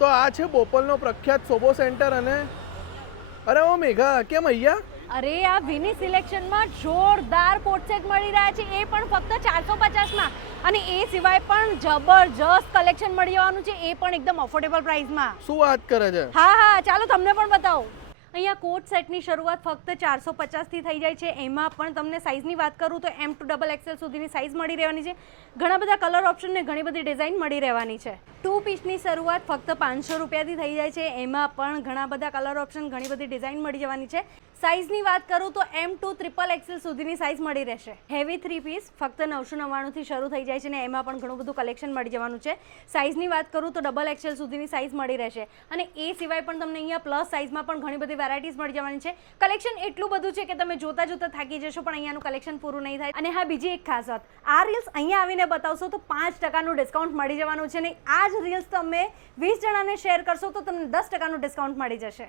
તો આ છે બોપલનો પ્રખ્યાત સોબો સેન્ટર અને અરે ઓ મેઘા કેમ અહીંયા અરે આ વિની સિલેક્શનમાં જોરદાર કોટ સેટ મળી રહ્યા છે, એ પણ ફક્ત 450માં. અને એ સિવાય પણ જબરજસ્ત કલેક્શન મળી જવાનું છે, એ પણ એકદમ અફોર્ડેબલ પ્રાઇસમાં. શું વાત કરે છે? હા, ચાલો તમને પણ બતાવું. અહીંયા કોટ સેટની શરૂઆત ફક્ત 450થી થઈ જાય છે. એમાં પણ તમને સાઇઝની વાત કરું તો M to XXL સુધીની સાઇઝ મળી રહેવાની છે. ઘણા બધા કલર ઓપ્શન ને ઘણી બધી ડિઝાઇન મળી રહેવાની છે. 2 પીસની શરૂઆત ફક્ત 500 રૂપિયાથી થઈ જાય છે. એમાં પણ ઘણા બધા કલર ઓપ્શન, ઘણી બધી ડિઝાઇન મળી જવાની છે. સાઇઝની વાત કરું તો M to XXL સુધીની સાઇઝ મળી રહેશે. હેવી 3 પીસ ફક્ત 999થી શરૂ થઈ જાય છે ને એમાં પણ ઘણું બધું કલેક્શન મળી જવાનું છે. સાઇઝની વાત કરું તો XXL સુધીની સાઇઝ મળી રહેશે. અને એ સિવાય પણ તમને અહીંયા પ્લસ સાઇઝમાં પણ ઘણી બધી વેરાયટીઝ મળી જવાની છે. કલેક્શન એટલું બધું છે કે તમે જોતા જોતા થાકી જશો, પણ અહીંયાનું કલેક્શન પૂરું નહીં થાય. અને હા, બીજી એક ખાસ વાત, આ રીલ્સ અહીંયા આવીને બતાવશો તો 5%નું ડિસ્કાઉન્ટ મળી જવાનું છે. ને આ જ રીલ્સ તમે 20 જણાને શેર કરશો તો તમને 10%નું ડિસ્કાઉન્ટ મળી જશે.